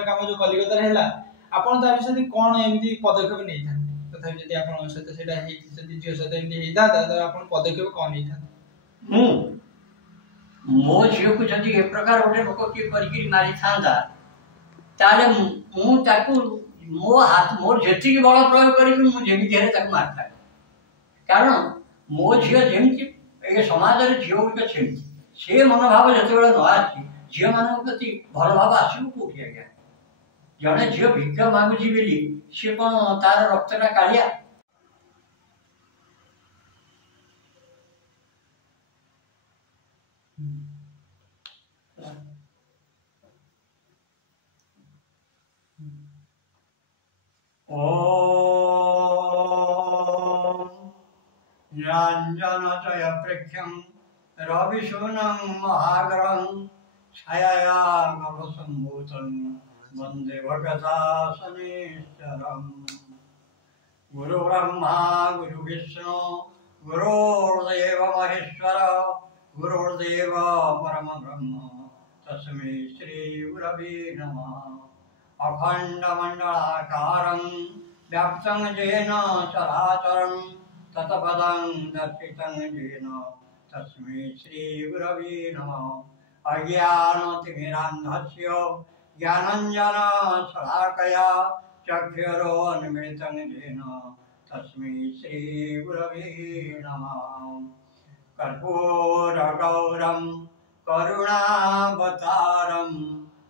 ବିଭିନ୍ନ काम जो कलिकता हेला आपण ता विषय कोन एमती पदक्षेप नै था तथा जदि आपण सहित सेटा हे जदि झियो सहित एमती हेता त आपण पदक्षेप कोन नै था मो झियो को जदि ए प्रकार ओटे लोक के करिकि मारी थांदा ताले मु ताकू मो हाथ मोर जेति की बल प्रयोग करिकि मु जेमि हेरे ताकू मारता कारण मो झियो जेमि ए समाज रे झियो के छेमि से मनोभाव जते बेला न आसी झियो मान प्रति भल भाव आसू कोठी आज्ञा जड़े झील भिक्ष मागुची बोली सी कौन तार रक्तटा कालिया प्रेक्षम रविशूनं महाग्रहं छाया गभसंभूतं वंदे भगवता शनीश्वरम् गुरु ब्रह्मा गुरु विष्णु गुरुर्देव महेश्वर गुरुर्देव परम ब्रह्म तस्मै श्री गुरवे नमः। अखंड मंडलाकारं व्याप्तं येन चराचरं तत्पदं दर्शितं येन तस्मै श्री गुरवे नमः। अज्ञानतिमिरान्धस्य ज्ञानंजन शलाकया चक्षुरोन्मिलितं येन तस्मै श्री गुरवे नमः। कर्पूरगौरं करुणावतारं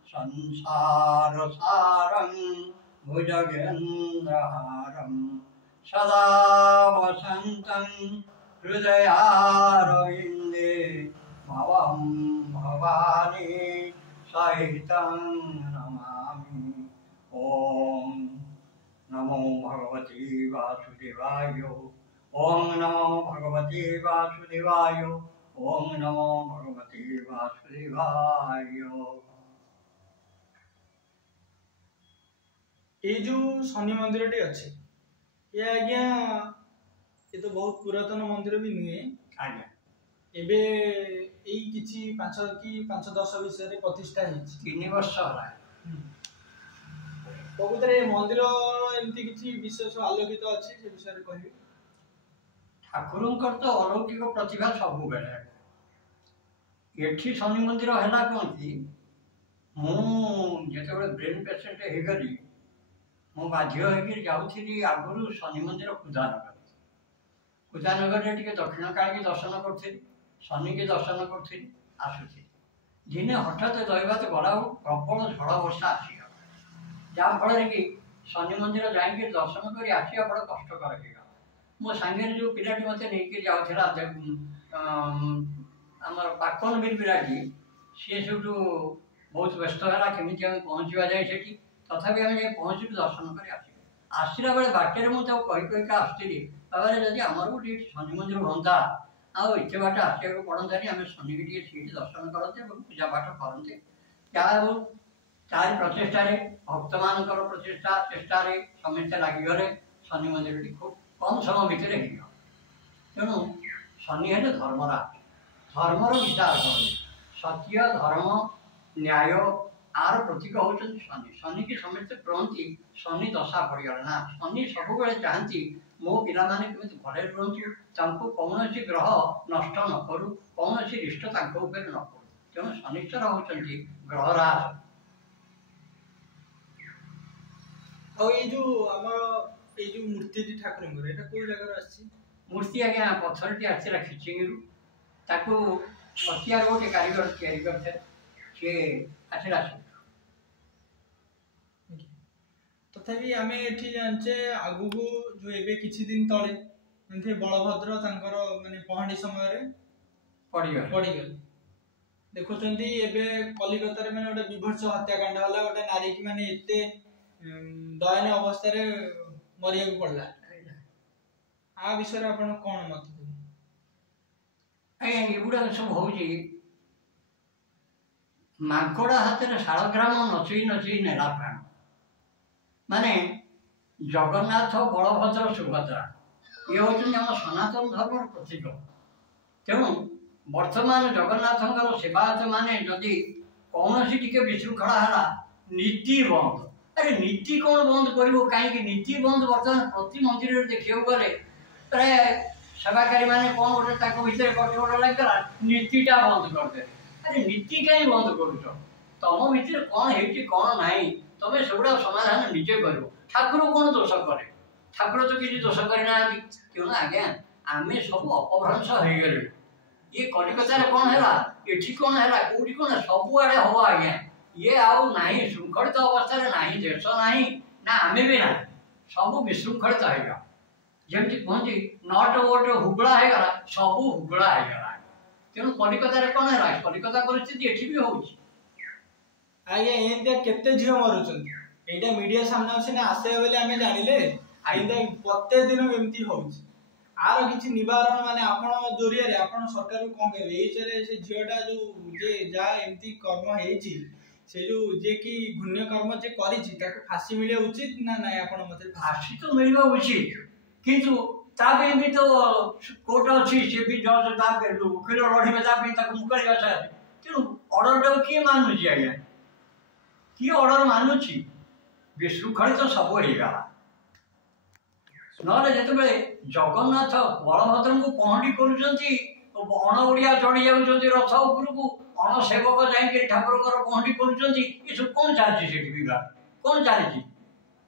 संसारसारं भुजगेन्द्रहारं सदा वसन्तं हृदयारविन्दे भवं भवानी सहितं नमामि। ओम नमो भगवते वासुदेवाय ओम नमो भगवते वासुदेवाय ओम नमो भगवते वासुदेवाय। ये जो शनि मंदिर टी अच्छे ये आज्ञा ये तो बहुत पुरातन मंदिर भी नुहे आज्ञा एबे एई किछि 5-10 विषय प्रतिष्ठा हेछि 3 वर्ष होला प्रकृतरे मंदिर एमती किछि विशेष आलोकित अछि जे विषय रे कहबी। ठाकुरंकर तो अलौकिक प्रतिभा सब बेले एठी शनि मंदिर हैला कोन कि मु जेते बेले ब्रेन पेशेंट हे गली मु बाध्य होकि जाउथि आगुरु शनि मंदिर कुदानगर रे टिके दक्षिण काली के दर्शन करथि शनि के दर्शन करथि आसुथि दिने हठात दैवात गला प्रबल झड़ वर्षा आसी जहाँ फल कि शनि मंदिर जाइए दर्शन कर आसा बड़ा कष्टकर है मो सांगे जो पिलाटी मत नहीं जाऊला आमर पाकन बीर पिलाटी सी सब बहुत व्यस्त है केमी पहुँचा जाए से तथापि आम पहुँचू दर्शन कर आसला बेले बाटर मुझे कहीका आसती बाबा जब आमर गोटे शनि मंदिर हाँ आते बाट आसको पड़तानी आम शनि की सीट दर्शन करते पूजा पाठ करते तार प्रचेषा भक्त मान प्रचेषा चेष्टा समस्ते लगिगले शनि मंदिर खूब कम समय भितर तेणु शनि है धर्मराज धर्मर विचार सत्य धर्म न्याय आर प्रतीक होती शनि शनि की समस्ते कहती शनि दशा पड़गला ना शनि सब चाहती मो पिला माने केमिति भले रुहतु तांको कौनसी ग्रह नष्ट न करू कौनसी रिष्ट तांको ऊपर न करू तेणु शनिश्चर होती ग्रहराज। और ये जो हमर ये जो मूर्ति टी ठाकुर एटा कोई जगह आछि मूर्ति आज्ञा पत्थर टी आछला खिचिंगरु ताको पतिया रोटे कारीगर तयारी करथे से आछला तथापि आमे एठी जानचे आगु को जो एबे किछि दिन तळे एंथे बलभद्र तांकर माने पहाड़ी समय रे पड़ी गल देखो चंदी एबे कलिकता रे माने ओटे विभत्स हत्याकांड होला ओटे नारी की माने एते दयनीय अवस्था रे मरिया को पड़ला आ विषय आपण कोन मत देबे आया एबुडा सब होउची मांकोड़ा हाथ रे शालग्राम नचई नचई नेला प्राण माने जगन्नाथ बलभद्र सुभद्रा ये होचन हम सनातन धर्म प्रतीक तेणु वर्तमान जगन्नाथ सेवायत माने जदि कौन सी टिके विशृंखला है नीति बंद। अरे नीति कौन बंद करिवो कहीं नीति बंद वर्तमान प्रति मंदिर देखियो गले प्राय सेवाकारी माने कौन गोटे ताको भीतर कटोरा लागला नीतिटा बंद कर दे। अरे नीति कहीं बंद करूछ तम भीतर कौन हेची कौन नाही तमे सबुड़ा समाधान निजे करो। ठाकुर कौन दोष करे ठाकुर तो किसी दोष करे ना क्यों ना आज्ञा आमे सब अपभ्रंश हो गले। ये कलिकता कौन है एठी कौन है कोठी कौन सब आड़े हम आज्ञा ये आउ नाही श्रृंखलित अवस्था नाही देश नाही ना आमे भी ना सब विशृंखलित होगा जमती कहती नट गोटे हुगड़ा है सब हुगड़ा है तेणु कलिकता कौन है कलिकता परिस्थिति एठी भी होउछि। आज्ञा एंते केते झियो मरुचंती एटा मीडिया सामने अछि ना आसे बेले आमे जानिले एंते प्रत्येक दिन एमती होउछि आर किछि निवारण माने आपण जरिया रे आपण सरकार को कोन कहबे एई चले से झियोटा जो जे जा एमती कर्म हेछि से जो जे की घुण्य कर्म जे करिछि ताके फांसी मिले उचित ना ना आपण मते फांसी तो मिलबा उचित किंतु ताबे भी तो कोर्ट अछि से भी जज ताबे वकील लढी में ताबे ताको मुकरी गछ तेणु ऑर्डर तो की मानुछि आज्ञा की ऑर्डर मानुछि विशृंखलित तो सब होइगा नले जेते जगन्नाथ बलभद्र को पहंडी करूचंती अण ओडिया चढ़ी जाउचंती रथ ऊपर को अण सेवक जाई ठाकुर पहंडी करूचंती ये सब कौन चलछि सेठी विवाद कौन चलछि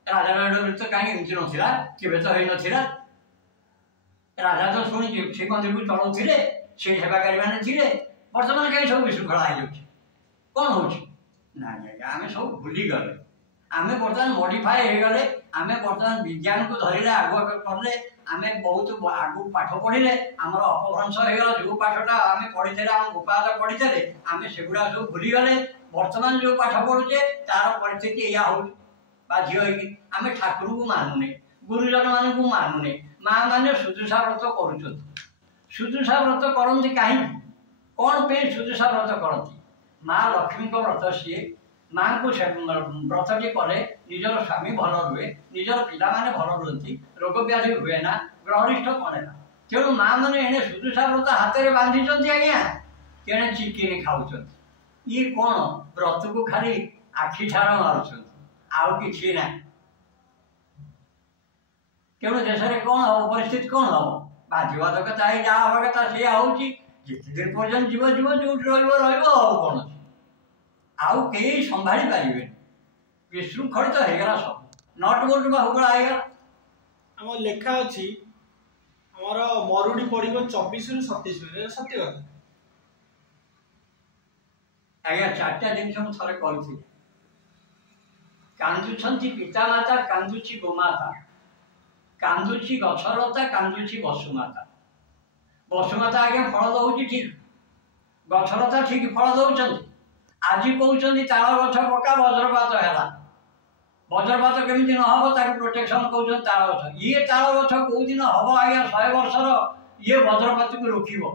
राजा तो कहीं एमती नथिला केबे तो होई नथिला राजा तो सुनी से मंदिर को चलाउथिले से सेवाकारी माने थिले वर्तमान कहीं सब विशृंखला आ जाउछि कौन होछि ना आमे सब भूली गले आमे वर्तमान मॉडिफाई हो गले आमे वर्तमान विज्ञान को धरिले आगु करले आमे बहुत आगु पाठ पढ़िले हमर अपभ्रंश हो गला जो पाठटा आमे पढ़िथले हम गोपाल पढ़िथले आमे सेगुडा सब भूली गले वर्तमान जो पाठ पढुचे तार परिस्थिति या हो बाध्य होई आमे ठाकुर को मानुने गुरुजन मान को मानुने मां माने सुदुषा व्रत करूछत सुदुषा व्रत करंती काहे कोन पे सुदुषा व्रत करंती मां लक्ष्मी को व्रत सी मां को व्रत के करे निजर स्वामी भल रुए निजर पिला माने भल रुहंती रोग व्याधि हुए ना ग्रहनिष्ठ करे ना तेणु मां माने एने सुदुषा व्रत हाथ रे बांधी चंती आज्ञा केने चिकेन खाउचंती ये कोन व्रत को खाली आखि ठार मारुचंती आउ किछि ना तेणु देश में कौन हम परिस्थिति कौन हम बाध्यवादक चाहे जहाँ हवा कथा से होउछि जिते दिन पर्यंत जीव जीव जो रहिबो कौन अछि आउ कई संभाली पारिबे विशृंखलित हो गला सब नट बोल्ट बा हुगला हो गला हम लेखा अछि हमर मरुडी पड़िबो 24 रु 27 में सत्य कथा आज्ञा चारटा दिन हम थरे कहथि कांदुछंती पिता माता कांदुछि गोमाता कांदुची गछलता कांदुची बसुमाता बसुमाता आगे फल दउची ठीक गछलता ठीक फल दउछन आज कहउछन ताल गछ पका वज्रपात हैला वज्रपात केमिति न हबो ताके प्रोटेक्शन कहउछन ताल गछ ये ताल गछ को दिन हबो आगे 100 वर्षर ये वज्रपात को रोकिबो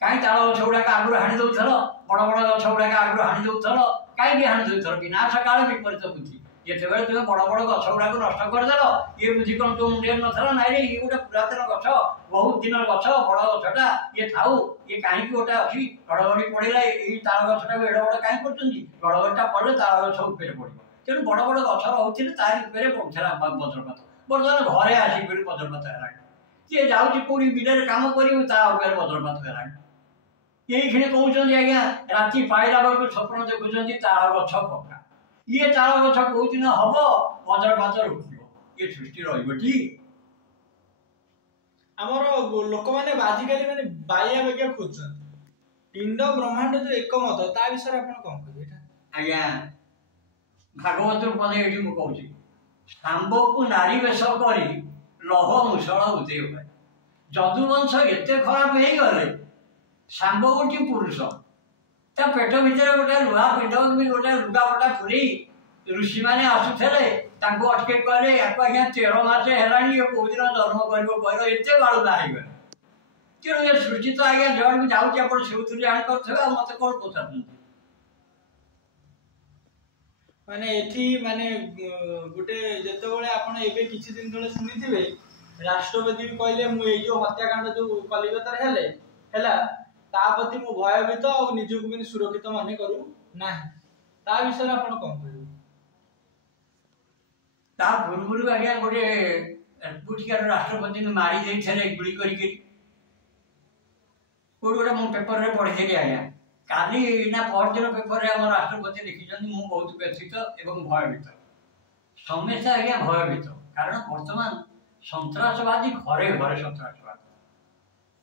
काई ताल गछ उडा का आगु हानि दउथल बड़ बड़ गछ उडा का आगु हानि दउथल काई भी हानि दउथल विनाश काल विपरीत बुद्धि जेतेबेले तुम बड़ बड़ गछ गुड़ा को नष्ट करदेल ये बुझी कौन तुम मुंडे नथला नाई रे ये गोटे पुरातन गछ बहुत दिन गछ बड़ गछटा ये थाउ ये कहीं गोटे अच्छी गड़गड़ी पड़ेगा ये ताल गछटा एड बड़ कहीं करछंती गड़गड़टा पड़े ताल गछ ऊपर पड़िबो तेणु बड़ बड़ गछ रहउथिले तार ऊपर पड़छला वज्रपात वर्तमान घरे आसी फिर वज्रपात हैला किए जाउची कोडी बिलरे काम करियो ता ऊपर वज्रपात हैला यही खने कहउछन आज्ञा राती पाइला बेलको स्वप्न देखुछंती ताल गछ पका ये ताल गछ को दिन हबो वज्रपात रुकियो ये सृष्टि रहिबटी हमर लोक माने आजिकली माने बाया बेगे खोजछन पिंड ब्रह्मांड जो एक मत ता विषय आपण कोन कहबे एटा आज्ञा भागवत पदे एठी मु कहउची सांबो को नारी वेश करी लह मुसळ उदय होय जदुवंश एते खराब हेई गले सांबो गोटी पुरुष ता पेट भीतर गोटे लुहा पिंड भी गोटे लुगा पटा पुरी ऋषि माने आसुथले तांको अटके कहले याको आज्ञा 13 मास हेलानी ये कोदिन जन्म करबो कहलो एते बाळु नाही गले तेणु ये सृष्टि तो आज्ञा जड़ भी जाउची आपण सेउतुरी आण करथबे मते कोन पचारथि माने एठी माने गुटे जेतेबेले आपण एबे किछि दिन तळे सुनिथिबे राष्ट्रपति कहले मु ए जो हत्याकांड जो कलिकता रे हेले हेला तापति मु भयभीत और निजको सुरक्षित माने करू नाही ता विषय आपण कोन कहू ता पूर्व आज्ञा गोटे पुटिकार राष्ट्रपति मारी देते गुड़ी करके गोटे मु पेपर रे पढ़ी आज्ञा काली ना परदिन पेपर रे आम राष्ट्रपति लिखिं मु बहुत व्यथित एवं भयभीत समस्या आज्ञा भयभीत कारण वर्तमान सन्त्रासवादी घरे घरे सन्त्रासवादी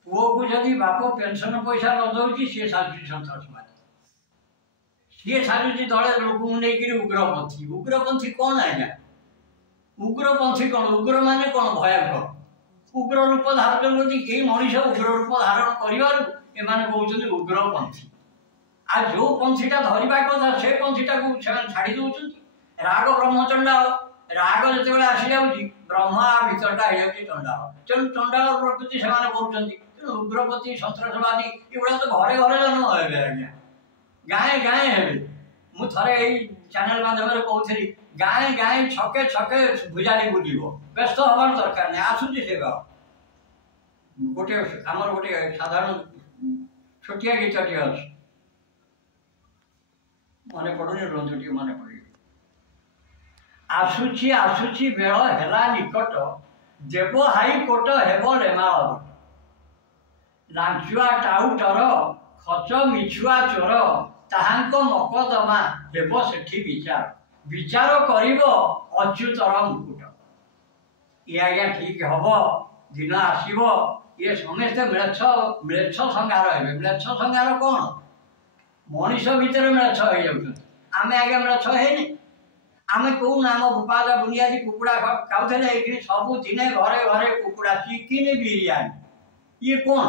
पुओ को जदि बाप पेंशन पैसा न दौर सी साजुची सन्त्रासवादी सी साजुची दले लोक नहीं उग्रपंथी उग्रपंथी कौन आज्ञा उग्रपंथी कौन उग्र माने कौन भयंकर उग्र रूप धारण कर मनीष उग्र रूप धारण कर उग्रपंथी आ जो पंथीटा धरवा कथा से पंथीटा को छाड़ी दौरान राग ब्रह्मचंडा राग जो आसी जाऊँगी ब्रह्मा भीतरटा हो चंडाल तेणु चंडाल प्रकृति से तेणु उग्रपति सन्त्रासवादी एगुड़ा तो घरे घरे जन्म हे आज्ञा गाए गाए हे मु थे चैनल माध्यम कहती गाए गाए छके छके भुजाड़ी बुल व्यस्त हबार दरकार नहीं आसूची से गोटे आमर गोटे साधारण छोटिया गीतटी अच्छे मन पड़ुनी रुहतु मन पड़ आसूची आसूची बेल हेला निकट देव हाई कोट हेब रेमाल लांचुआ टाउटर खच मिछुआ चोर ताहांक मकदमा हेब सेठी विचार विचार करिब अच्युतर मुकुट ये आज्ञा ठीक हम दिन आसब ये समस्ते म्लेच्छ संहार हे म्लेच्छ संहार कौन मनीष भितर म्लेच्छ हो जाऊँ आम आज्ञा म्लेच्छ है आम कौन आम भोपाल बुनियादी कुकुड़ा खाऊे सब दिन घरे घरे कुकुड़ा चिकेन बिरियानी ये कौन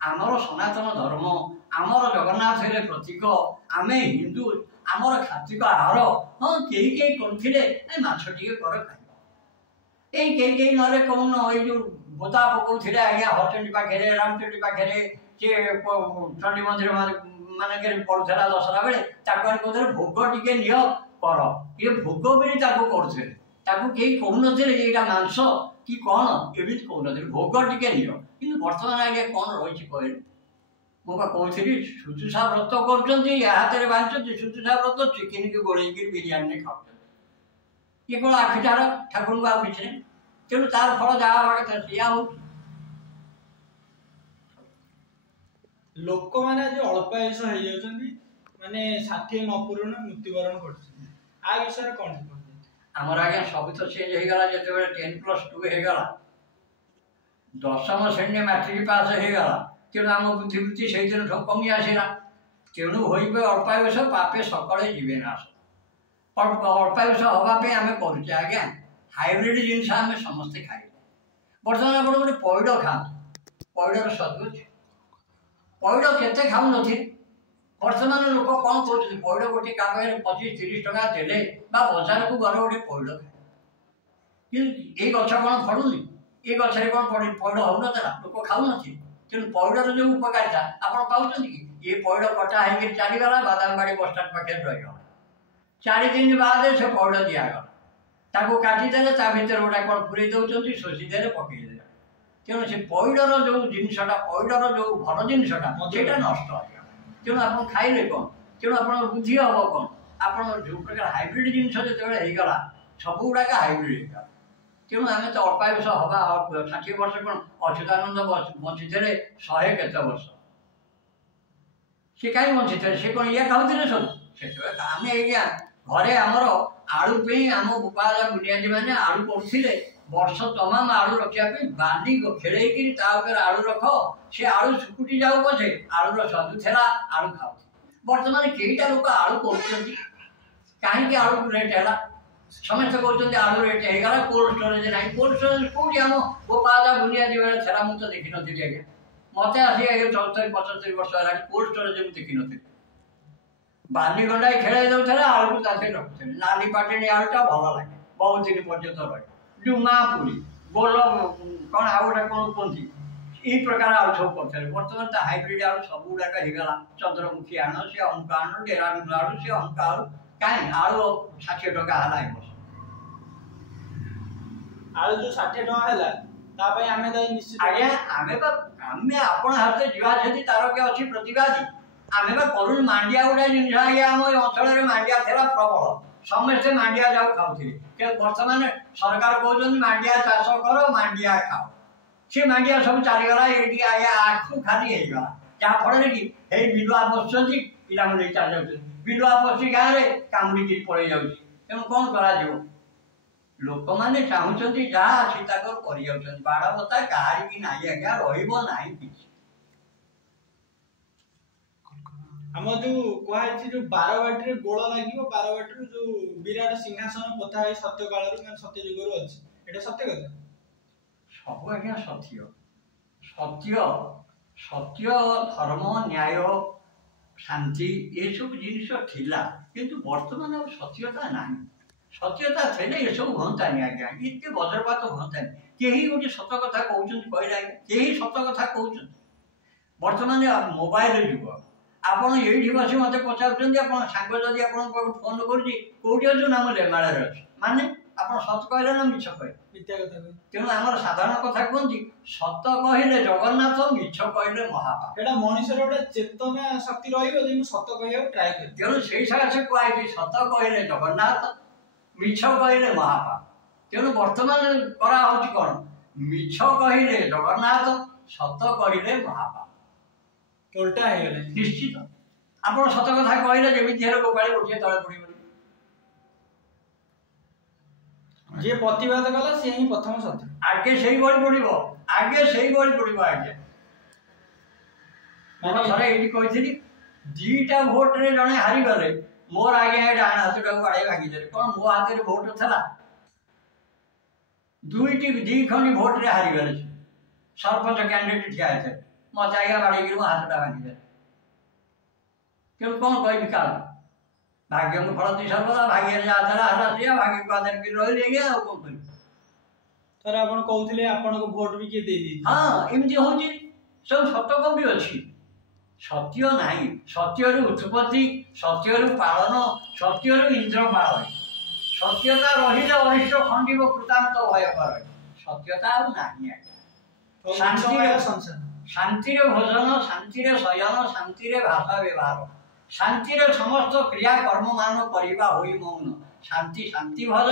आमर सनातन धर्म आमर जगन्नाथ प्रतीक आम हिंदू आमर खातिक आहार हाँ कई करते माछटे कर खाई कई ना कौन ये बोता पकाउे आज्ञा हरचंडी पाखे रामचंडी पाखे सी चंडी मंदिर मानक पड़ूला दशहरा बेले भोग टे नि कर ये भोग भी करुले कई कहून यहाँ मांस कि कौन एमती कहून भोग टे नि कि बर्तमान आज्ञा कौन रही कहले मुझे कहती शुश्रूषा व्रत कर हाथ में बांधुच्च शुश्रूषा व्रत चिकेन की गोल बिरियानी खाऊ ये कौन आखिटार ठाकुर को आगे नहीं तेणु तार फल जहाँ कथा सीया हो लोक मैंने आज अल्पायुष हो माने 60 न पूर्ण मृत्युवरण कर विषय कौन आमर आज्ञा सब तो चेंज हो गला जो 10+2 हो दशम श्रेणी मैट्रिक पास हो तेणु आम बुद्धिवृत्ति से दिन सब कमी आसला तेणु हो अल्पायुष पापे सकले जीवे नाश अल्पायुष हाँपाई आम करुचे आज्ञा हाइब्रिड जिनस आम समस्ते खाई बर्तमान आप गोटे पैड़ खाते पैड़र सदुच पैड़ केते खाऊ नी बर्तमान लोक कौन कर पैड़ गोटे क्या 25-30 टका देले बजार को गल गोटे पैड़ खाए ये गछ कौन फड़ूनी ये गचर कौन पैड़ हो लोक खाऊ नी तेणु पैड़र जो उपकारिता आप पाँच कि ये पैड़ कटा हो चलीगला बादामबाड़ी बसस्टाण्ड पाखे रहीगला 4 दिन बाद से पैड़ दिगला ताको काटिदेले ता भीतर गोटा कौन पूरे दौरान शोषीदे पकईदे तेणु से पैड़र जो जिनसा पैड़र जो भल जिनसा नष्ट हो तेणु आप खाइले कौन तेणु आप बुद्धि हम कौन आप जो प्रकार हाइब्रिड जिनस जो होगा सब गुड़ाक हाइब्रिड तेणु आम तो अल्पायुष हवा 60 वर्ष कौन अच्युतानंद बंची थे 100 केते वर्ष सी कहीं बंची थे सी कौन ये खाऊे सब से आम आज्ञा घरे आमर आलू पे आम भोपाल बुनियादी मैंने आलू पड़े वर्ष तमाम आलू रखापी बांधी खेल आलू रख सी आलू सुकुटी जाऊ पचे आलूर स्वादु थेला आलू खाऊ बर्तमान कईटा लोक आलू कर कहीं आलू रेट है समस्त कहते आलू रेट होगा कोल्ड स्टोरेज ना कोल्ड स्टोरेज कौटी आम भोपाल बुनियादी बेले थेला मुझे देखी नी आज्ञा मत आसी 74-75 वर्ष है कोल्ड स्टोरेज मुझे देखी नी बाली गंडाई खेल दौरा आलू ताथे रखुते नाली पाटेणी आलूटा भल लगे बहुत दिन पर्यंत रही डुमा पूरी गोल कौन आ गए कौन कहती यही प्रकार आलू सब करते बर्तमान तो हाइब्रिड आलू सब गुड़ाक होगा चंद्रमुखी आण सी अंक आण डेराडुन आलू सी अंक आलू कहीं आलू 60 टका है आलू जो 60 टका है आम निश्चित आज्ञा आम आपण हाथ जीवा जदि तार के अच्छी प्रतिवादी आम करूँ मांडिया गोटे जिन आज्ञा आम अंचल मांडिया था प्रबल समस्ते मांडिया जाऊ खाऊे बर्तमान सरकार कहते मांडिया चाष कर मांडिया खाओ सी मांडिया सब चलीगला ये आखु खाली होगा जहाँफल कि हे बिलुआ बसुँच पिला चली जाऊँ बिलुआ बसी गाँव में कामुड़ी पड़े जाऊँ तेणु कौन कर लोक मैंने चाहते जहाँ अच्छी कर बाड़ बता कहार की ना आज्ञा रहा आम जो कहुई जो बारवाटी गोल लगे बारवाटी जो विराट सिंहासन पोता है सत्य काल सत्य जुगर अच्छे ये सत्य कथा सब आज्ञा सत्य सत्य सत्य धर्म न्याय शांति ये सब जिनिस थिला किंतु वर्तमान सत्यता ना सत्यता थे ये सब हंतानी आज्ञा इतने वज्रपात हंतानी कहीं गोटे सत कथा कहले कहीं सत कथा कहते बर्तमान मोबाइल जुग आपड़ ये बस मत पचार सांग जदि आप फोन करोटी अच्छु ना लेमाड़ अच्छे माने आप सत कहले ना मिछ कहे तेणु आम साधारण कथा कहती सत कहले जगन्नाथ मिछ कहले महापाप एटा मनुष्य गोटे चेतना शक्ति रही सत कह ट्राए कर तेणु से सकाशे कहुई सत कहले जगन्नाथ मिछ कहले महापाप तेणु बर्तमान कराऊँ कौन मिछ कहले जगन्नाथ सत कहले महापाप उल्टा है निश्चित आप सत कथा कहले जमी गोपाली उठे तले पड़ जे प्रतिवाद कला से ही प्रथम सत्य आगे से ही बड़ी पड़ो आगे से ही बड़ी पड़ो आगे मैं थोड़े ये कही दीटा भोट रे जड़े हारी गले मोर आगे डाण हाथ बाड़े भागीदे कौन मो हाथ में भोट था दुईटी दी खंडी भोट रे हारी गले सरपंच कैंडिडेट ठिया थे मत आगे बाड़े मो हाथ भागीदे क्यों कौन कह काल भाग्य को फल सर्वदा भाग्य जाता भाग्य को आधार की रही गया कौन कर सर आपण कहउथिले आपण को वोट भी के दे दी हां एमती होची सब सत्य को भी अछि सत्य नाही सत्य रे उत्पत्ति सत्य रे पालन सत्य रे इंद्र पालन सत्यता रहिले अरिष्ट खंडिब कृतांत भय कर सत्यता नाही शांति रे संसार शांति रे भोजन शांति रे शयन शांति रे भाषा व्यवहार शांति रे समस्त क्रिया कर्म मान करिबा होई मौन शांति शांति भज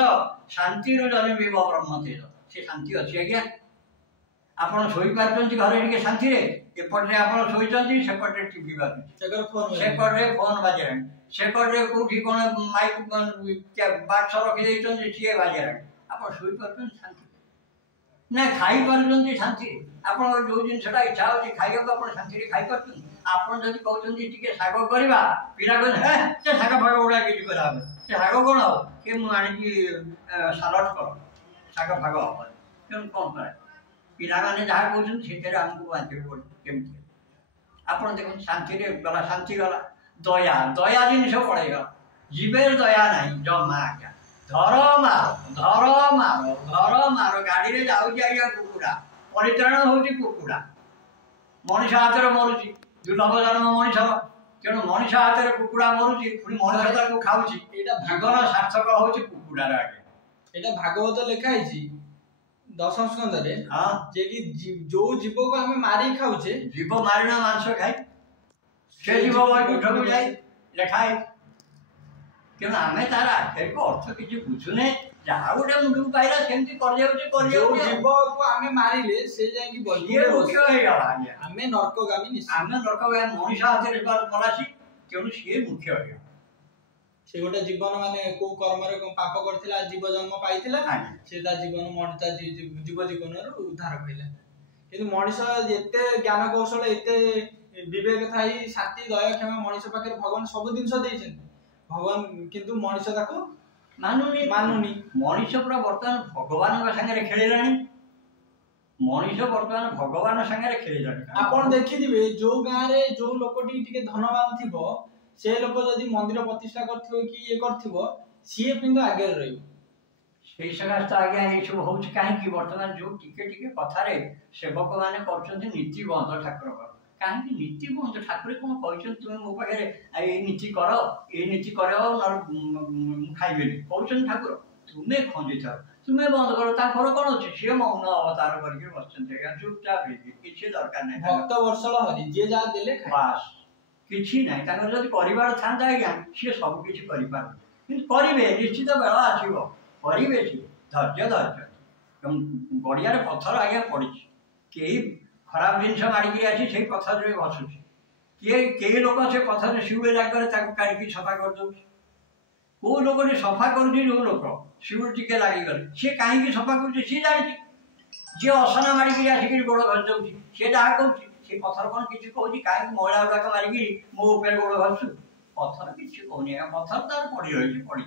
शांति रे जने विव ब्रह्म तेज से शांति अछि आज्ञा आपण सोई पारछंती घरे के शांति रे एपटरे आपण सोईचंती सेपटरे टीवी बाजु सेपटरे फोन बाजेरानी सेपटरे कोठी कोन माइक बाक्स रखि दैछंती सिए बाजेरानी आपण सोई पारछंती शांति ना खाई पारछंती शांति आपण जो जिनसटा इच्छा होची खाइबा आपण शांति रे खाइ पारछंती आपण जदि कहउछंती टिके साग करबा पिरा को हे से साग भाग उडा के करा से साग कोन हो के मु आनी की सलाड कर साग भाग हो केन कोन करे पिला माने जहा कहउछंती सेतेरे हमकु बांधे पड़ केमति आपण देखो शांति रे गला शांति गला दया दया जिनिस पड़ेगा जीवेर दया नहीं जमा आज्ञा धर मार गाड़ी रे जाऊ जाइया कुकुड़ा परित्राण होती कुकुड़ा मनुष्य हाथ में मरुची दुर्लभ जन्म मनुष्य तेणु मनुष्य हाथ में कुकुड़ा मरुची पुणी मनुष्य को खाऊची एटा भागन सार्थक होची कुकुड़ार आगे एटा भागवत लिखा है दशम स्कंद रे हां जे कि जो जीव को हमें मारी खाऊचे जीव मारिना मांस खाई से जीव वैकुंठ को जाई लिखा है तेणु आमे तार आखिर को अर्थ किसी बुझुने जहाँ गोटे मुंडू पाइला सेमती कर जीव को आमे मारिले से जाय कि ये मुख्य है आमे नरकगामी निश्चित आमे नरकगामी मनुष्य हाथ रे मरासी तेणु से मुख्य है से गोटे जीवन माने को कर्म रे पाप करथिला जीव जन्म पाइथिला से ता जीवन मणिता जीव जीवन रो उद्धार कइला किंतु मनुष्य एते ज्ञान कौशल एते विवेक थाई शांति दया क्षमा मनुष्य पाखे भगवान सब जिंस देछन भगवान किंतु मनुष्य ताको मानुनी मनुष्य पूरा बर्तमान भगवान संगे खेलानी मनुष्य बर्तमान भगवान संगे खेलानी आपण देखिथिबे जो गाँ रे जो लोकटी टिके धनवान थिबो से लोक जदि मंदिर प्रतिष्ठा करथिबो कि ये करथिबो सिए पिंद आगे रहिबो सेई सकाश आगे ये सब होउछ काहे कि बर्तमान जो टिके टिके कथा रे सेवक माने करछन्ती नीति बंध ठाकुर कहीं नीति बंध ठाकुर कौन कहते तुम मो पाखे ये नीति कर ये नीति कर खाइबे कहते ठाकुर तुम्हें खंजी था तुम्हें बंद कर ताकर कौन अच्छे सी मौन अवतार करके बसते चुपचाप किसी दरकार नहीं भक्त वर्षल हरि जे जा देले बास किछि नहीं जब परिवार था आज्ञा सी सब किसी कर करेंगे निश्चित बेल आसो करेंगे सी धैर्य धैर्य गड़िया पथर आज्ञा पड़ी कई खराब जिन मारिकी आसी से पथर में घसुची किए कई लोग से पथर शिवड़ जगह काढ़ी सफा कर दौ कौ लोक सफा कर जो लोक शिवड़ टिके लगिगले सी कहीं सफा कर सी जानी जी असना मारिकी आसिक गोड़ घस दौ सी जहाँ कह से पथर कौन किसी कहूँ कहीं महिला गुड़ाक मारिकी मो गोड़ घसु पथर किसी कहनी पथर तार पड़ रही पड़ी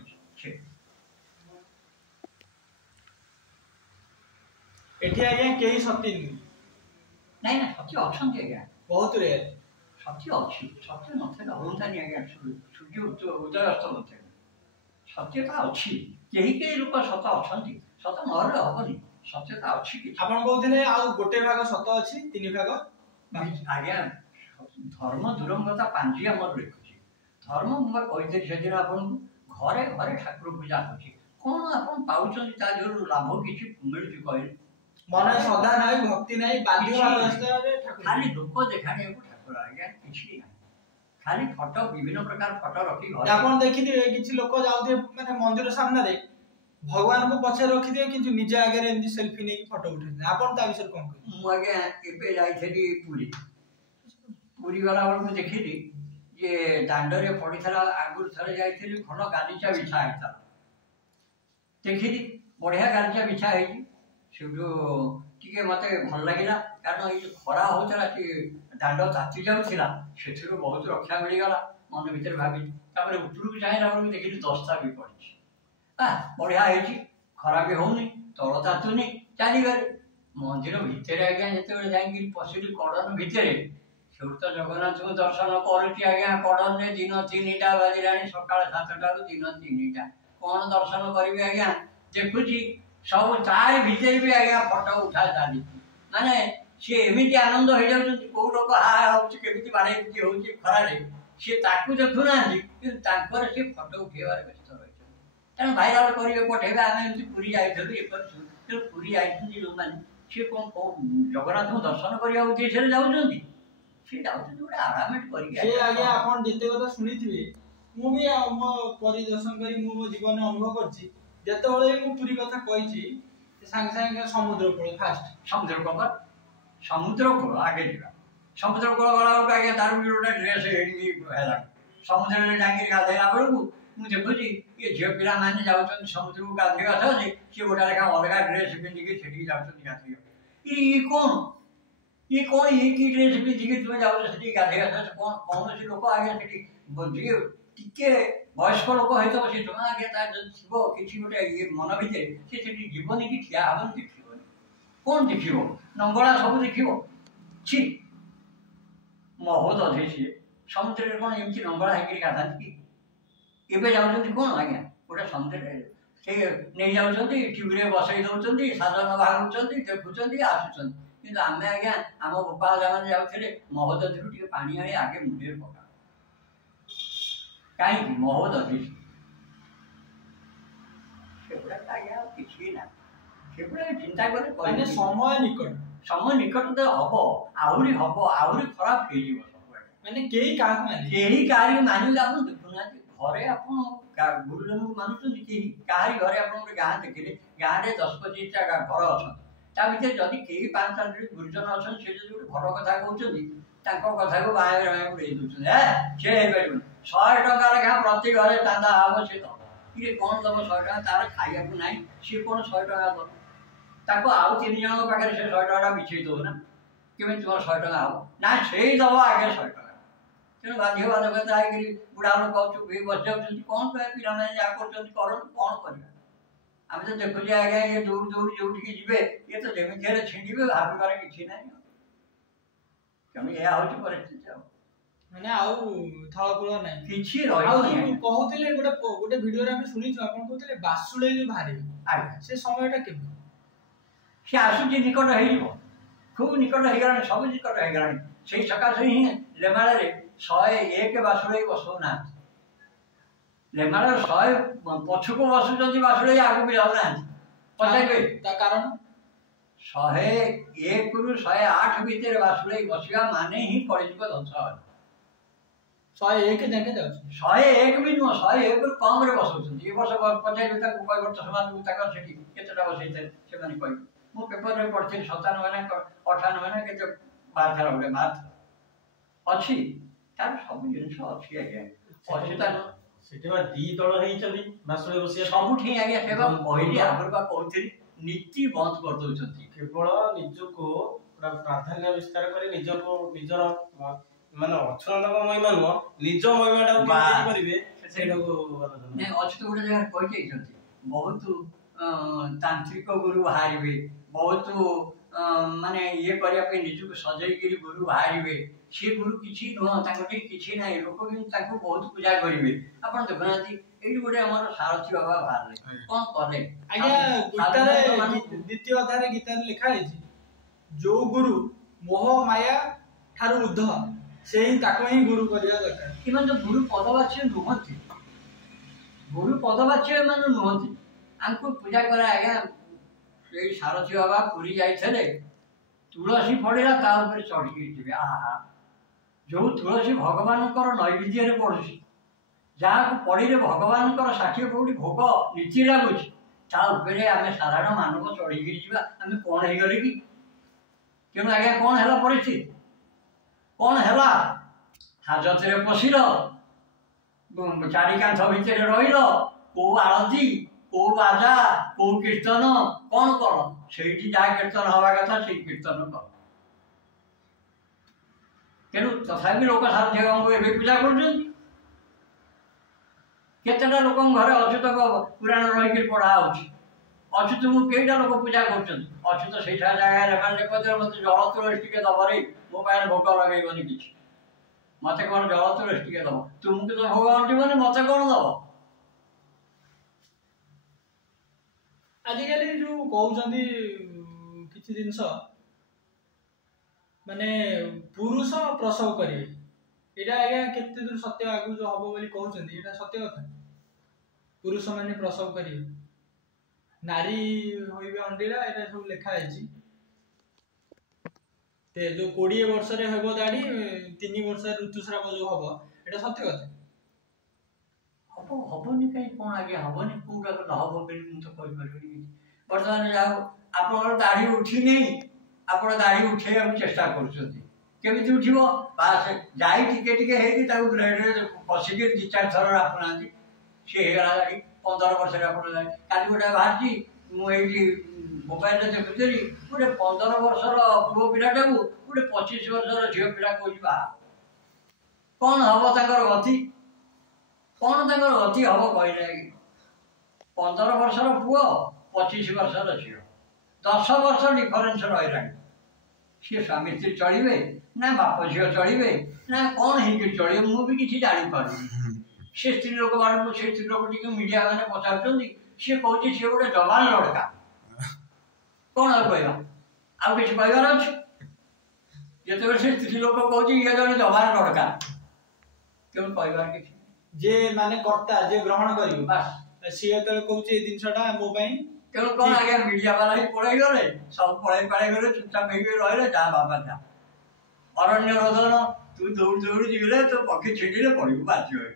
एठी आज्ञा केही सत्य नहीं ना सत्य अच्छा आज्ञा बहुत रेयर सत्य अच्छी सत्य नथे हूंतानी आज्ञा सूर्य उदय अस्त नथे सत्यता अच्छी कई लोक सत अच्छा सत ना हेनी सत्यता अच्छी आपन कहते आउ गोटे भाग सत अच्छी तीन भाग आज्ञा धर्म दुरंगता पांजी आमर लिखुची धर्म मुझे कही से दिन आपन घरे घरे ठाकुर पूजा होची कौन आपन पाउछन ता जो लाभ किछि मिलुची कहले मन श्रद्धा नहीं भक्ति नहीं बाध्य अवस्था रे ठाकुर खाली लोक देखाने को ठाकुर आज्ञा किछि नहीं खाली फोटो विभिन्न प्रकार फोटो रखी घर आपन देखिदिबे किछि लोक जाउथे माने मंदिर सामने रे भगवान को पछे रखि दे किंतु निजे आगे रे एंदी सेल्फी नै फोटो उठे आपन ता विषय कोन कहै मु आज्ञा एबे जाइथेली पुरी पुरी वाला को देखिली जे दांडरे पड़ीथला आगुर थरे जाइथेली खण गालीचा बिछा हेता देखिली बढ़िया गालीचा बिछा हेची सेठू टिके मते भल लगिला कारण ये खरा होता दांड ताती जाऊला से बहुत रक्षा मिलगला मन भर भावी उपरक चाहिए देखिए दस्ता भी पड़ी बढ़िया है खरा भी होनी तल तातुनी चलीगले मंदिर भितर आज्ञा जो जाकि पशिली कड़न भितर से तो जगन्नाथ को दर्शन करुच्ची आज्ञा कड़न में दिन 3टा बाजिला सका 7टा दिन 3टा कौन दर्शन करी आज्ञा देखुची सब तार भितर भी आज्ञा फोटो उठा चली माने सी एमती आनंद हो जाती कौ लोक हा होमी बाड़े हो खरारे सी देखु ना सी फोटो उठेबार व्यस्त रही तेना भाइराल करेंगे पठेबे आम पूरी जाइलु ये पूरी जाइए जो मैंने सी कौन जगन्नाथ को दर्शन करने उद्देश्य जाऊँगी सी गोटे आरामेट कर मु भी मो परिदर्शन करी मो जीवन अनुभव करछि जेतेबेले मु पूरी कथा कहिछि सांग सांग समुद्र कूल फास्ट समुद्र कूल आगे जा समुद्र कूल गला आगे तार गोटे ड्रेस है समुद्र में जाकि गाधेला बेलू मुझे देखुची ये झील पिला मैंने जाऊँ समुद्र को गाधेगा सी गोटा लेखा अलग ड्रेस पिंधिकी से गाधे ये कौन ये कि ड्रेस पिंधिकी तुम्हें जाऊँ गाधेगा कौन कौन सी लोक आगे टिके वयस्क लोक हो सी तुम आगे थो कि गोटे ये मन भितर सी जीवन कि ठिया हम देखनी कौन देख नंगला सब देख छी बहुत अधे सी समुद्र में कौन एमती नंगला होकर गाधाती कि एवं जाऊँ कौन आज्ञा गोटे समुद्र से नहीं जाऊँ टीवी बसई दौरान साधन बाहर देखुं आसुँच कि आम आज्ञा आम गोपाल मैंने जाते महोदधि टे पानी आए आगे मुंडे पका कहीं महोदधि आज्ञा कि ना चिंता कर समय निकट तो हम आहरी खराब हो मानिले आप देखुना घरे आप गुरुजन को मानुंट कहीं घरे आप गाँ देखिए गाँव में 10-25टा घर अच्छा भर जदि कई 5-7 गुरुजन अच्छा से जो घर कथा कहते कथा को बाएं उड़े दूसरे सी 100 टका लेखा प्रति घरे चांदा हम सी दब ये कौन दब 100 टका तार खाया ना सी कौन 100 टका दब आउ 3 जन पाखे से 100 टका मिछे दो ना केमी तुम 100 टका हम ना से दब आगे 100 टका तेणु बाध्य बाधकता है बुढ़ा लोग चुप बस जाऊँ कौन कहे पिला जहाँ कर कौन कर आम तो देखुचे आज्ञा ये दौड़ दौड़ जो जी ये तो जमी छिंडे भावार कि ना तेणु यह हूँ परिस्थिति माने आउ थळकूल नै किछि रहि कहउतले गोटे वीडियो रे हम सुनिछु आपन कहउतले बासुळे जो भारी आ से समयटा केबे से आसुची निकट हेइबो खूब निकट हे गलानी सब निकट हे गलानी सेही सकासे ही लेमाळा रे 101 बासुळे बसो ना लेमाळा 100 पछको बसु जदि बासुळे आगु भी जाउ ना पछाइबे ता कारण 101 रु 108 भीतर बासुळे बसिया माने ही कलिजुग ध्वंस 101 जाके जाउछ 101 भी नुह 101 रु कम रे बसौछन ए वर्ष पचाई ताको कय वर्ष समान ताको सेठी केतटा बसैते से माने कहि मो पेपर रे पढछि 97 ना 98 ना केते 12 थरा उडे माथ अछि तार सब जिनिस अछि आगे अछि तार सेठी बा दी दल हेइ चली बासुळे रोसिया सब ठीक आगे सेबा पहिली आबर बा कहथि नीति बंद कर दउछथि केवल निजको प्राधान्य विस्तार करे निजको निजर माने अक्षरक महिमा नुह निज महिमाटा केମିତି करिवे सेटाको ने अछि तो गोटे जगह कहि जाइछथि बहुत तांत्रिक गुरु बाहरिबे बहुत माने ये करिया पे निजको सजैगिरी गुरु बाहरिबे से गुरु किछि नुह तांको किछि नै लोक कि तांको बहुत पूजा करिवे आपण देखनाथि एई गोटे हमर सारथी बाबा बाहरले कोन करले आज्ञा गीतारे द्वितीय अध्याय रे गीतारे लिखा है जो गुरु मोह माया ठारू उद्ध सेही ताको ही गुरु करिया दरकार किमान जो गुरु पदवाच्य नुहति गुरु पदवाच्य मान नुहति हमको पूजा करा आज्ञा से सारथी बाबा पुरी जाइछले तुलसी पड़ेला ता ऊपर चढ़ी के जिवे आहा जो तुलसी भगवान कर नैवेद्य रे पड़ुसी जहाँ को पड़ी रे भगवान कर 60 कोटी भोग नीति लागुच ता ऊपर आमे साधारण मानव चढ़ी के जिवा आमे कोन हे गले कि केन आज्ञा कोन हैला परिस्थिति कोन हैला हाजत रे पसिल चारि कांथ भितर रहिल को आळती को बाजा को कीर्तन कोन कर सेठी जा कीर्तन हवा कथा से कीर्तन कर केनु तथापि लोक सारथी बाबांको एबे पूजा करछन केतेटा लोक घरे अच्युत पुराण रहिके पढ़ा होछि अच्युत मु केइटा लोक पूजा करछन अच्युत सेठा जगह रे माने कहते मते जल तुलसी के दबरे मो पाए भोग लगैबनी किछि मते कोन जल तुलसी के दब तुमके तो भोग अंटिबनी मते कोन दब आजिकल जो कहउछंती किछि जिंस माने पुरुष प्रसव करिवे एटा आज्ञा केते दूर सत्य आगु जो हबो बोली कहउछंती एटा सत्य कथा पुरुष माने प्रसव करिवे नारी होइबे अंडीरा एटा सब लिखा हैछि ते जो 20 वर्ष रे हेबो दाडी 3 वर्ष ऋतुस्राव जो हबो एटा सत्य कथा हबो हबोनी कहीं कोन आगे हबोनी पूरा को हबो बेली मु तो कहि परबी वर्तमान जाओ आपन दाढ़ी उठी नै आपन दाढ़ी उठे हम चेष्टा करछथि केमिति उठिबो बास जाई टिके टिके हेकि ताऊ ब्लेड रे पसी के 2-4 थर आपनांती से हेला दाढ़ी 15 वर्ष रे आपन दाढ़ी काली गोटा बाहरची मु एठी मोबाइल रे देखुतरी गोटे 15 वर्षर पुओ पिलाटा को गोटे 25 वर्षर झियो पिला कोइ बा कोन हबो ताकर गति कोन ताकर गति हबो कहिले 15 वर्षर पुओ 25 वर्षर झियो 10 वर्ष डिफरेंस रहिलानी से स्वामी स्त्री चढ़िबे ना बाप झियो चढ़िबे ना कोन हिके चढ़िबे मु भी किछि जानि पारु से स्त्री लोक बारे से स्त्री लोक टिके मीडिया माने पचारछन्ती से कहउछि से गोटे जवान लड़का कोन आ कहबा आ किछि कहबार अछि जेते से स्त्री लोक कहउछि ये जने जवान लड़का केउ कहबार किछि जे माने कर्ता जे ग्रहण करियो बस सिए तले कहउछि ए जिंसटा मो पई केउ कोन आगे मीडिया वाला ही पळाई गले सब पळाई पळाई गले चुपचाप हेगे रहले जा बाबा जा अरण्य रोदन तू दौड़ दौड़ जिले तो पक्षी छिड़िले पड़िबो बाची होय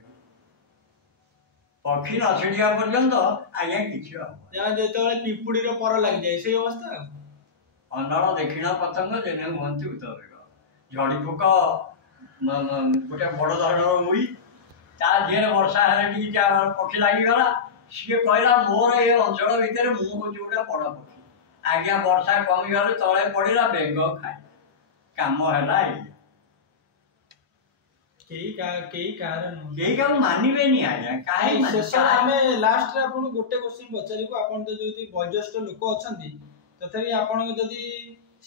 पक्षी न छिड़िया पर्यंत आगे किछि हो जा जेतले पिपुडी रो पर लाग जाय से अवस्था अन्नर दक्षिण पतंग जेने हुंती उतरेगा झड़ी फुक गोटे बड़ धरणर मुई ता जेने वर्षा हेले टी जा पक्षी लागि गला सी कहला मोर ए अंचल भितर मु होची गोटे बड़ पक्षी आज्ञा वर्षा कमी गले तले पड़िला बेंग खाए काम हैला केई कारण केई का मानिबे नि आज्ञा काहे शेष हमें लास्ट रे आपन गोटे क्वेश्चन पचारिको आपन तो जोति वयोज्येष्ठ लोक अछंती तथापि आपन जदी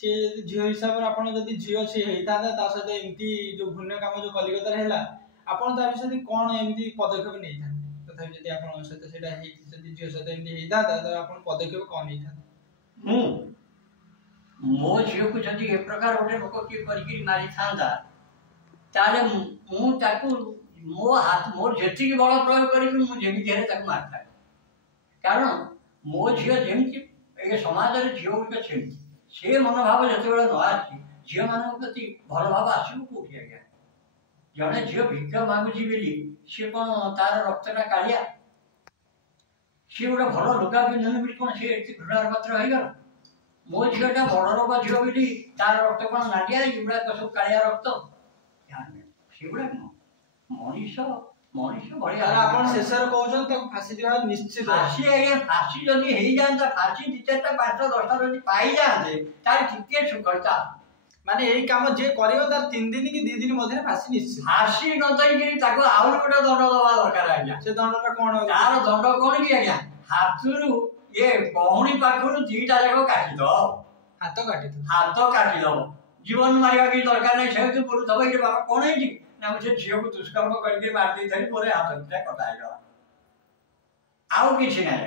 से झियो हिसाब रे आपन जदी झियो से हेता ता सते एमती जो भुन्य काम जो कलिकता रे हैला आपन ता विषय कोन एमती पदक्षेप नै था तथापि जदी आपन सते सेटा हे जदी झियो सते एमती हेता ता आपन पदक्षेप कोन नै था मो झियो को जदी ए प्रकार गोटे लोक के करिकि मारी थांदा ताले मु ताकू मो हाथ मोर जेति की बळ प्रयोग करिकि मु जेमि जेरे ताकू मारता कारण मो झियो जेमि ए समाज रे झियो के छै से मनोभाव जते बेला न आछि झियो मानक प्रति भल भाव आसी कोठी आ गया जड़े झील भिक्ष मागुची बोली सी कौन तार रक्तटा कालिया सी गोटे भल लुगा पिंधुनी बोली कौन सी घृणार पात्र हो गला मो झीटा बड़ लोक झील बोली तार रक्त कौन नाटिया गुड़ा सब कालिया रक्त सेगुड़ा मनीष मनीष बढ़िया आपण शेषर कहउछन त फांसी दिवा निश्चित फांसी आगे फांसी जदी हेई जानता फांसी दि चारटा 5 10टा जदी पाई जाते तार टिके सुखरता माने एई काम जे करियो तार 3 दिन कि 2 दिन मध्ये फांसी निश्चित फांसी न तई कि ताको आउर गोटे दंड दवा दरकार आज्ञा से दंडटा कोन तार दंड कोन कि आज्ञा हाथुरु ये बहुणी पाखुरु दीटा जाको काटी दो हाथ काटी दो जीवन मारिया की दरकार नहीं से तू बोलु तबे बाबा कोन है जी ना मुझे झियो को दुष्कर्म करके मार दी थई मोरे हाथ में कटाई गला आउ किछि नै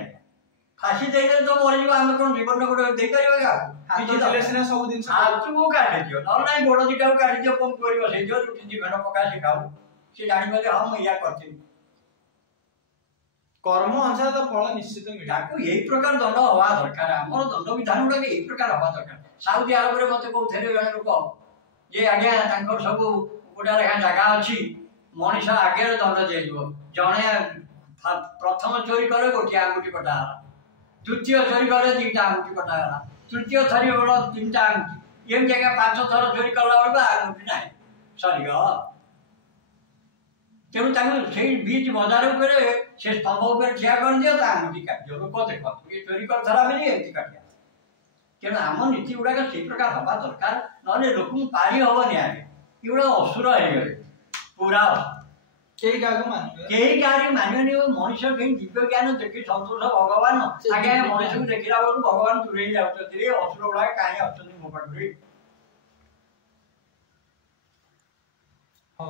फांसी दे दे तो मरि जीवा हम कोन जीवन को दे करियो का हाथ चले सिना सब दिन हाथ को काटी दियो न नहीं गोड़ दिटा को काटी दियो पंप करियो से जो उठी जीवन पका सिखाऊ से जानि बोले हम या करथि कर्म अनुसार तो फल निश्चित मिला ताको यही प्रकार दंड हवा दरकार हमर दंड विधान गुडा यही प्रकार हवा दरकार साउदी अरब रे मते को थेरे जने लोक जे आज्ञा तांकर सब गोटा रेखा जगह अच्छी मनीष आगे दंड दियो जने प्रथम चोरी करे गोटे आंगुठी कटा द्वितीय चोरी करे 2टा आंगुठी कटा तृतीय थरी बड़ा 3टा आंगुठी ये जगह 5 थर चोरी करला बड़ा आंगुठी नाही सरी ग तेणु तांको से बीच बाजार ऊपर से स्तंभ ऊपर ठिया कर दियो ता आंगुठी काट दियो लोक देखो ये चोरी कर धरा बेली एति काटिया तेणु आम नीति गुड़ाक से प्रकार हवा दरकार नले लोक पारी हबनी आगे ये असुर हो गए पूरा केही काको मानियो केही कार्य मानियोनी मनीष के दिव्य ज्ञान देखि संतोष भगवान आगे मनीष को देखिला बेलू भगवान दूरे जाउछथि रे असुर गुडा काहे अछथि मो पाखरे हो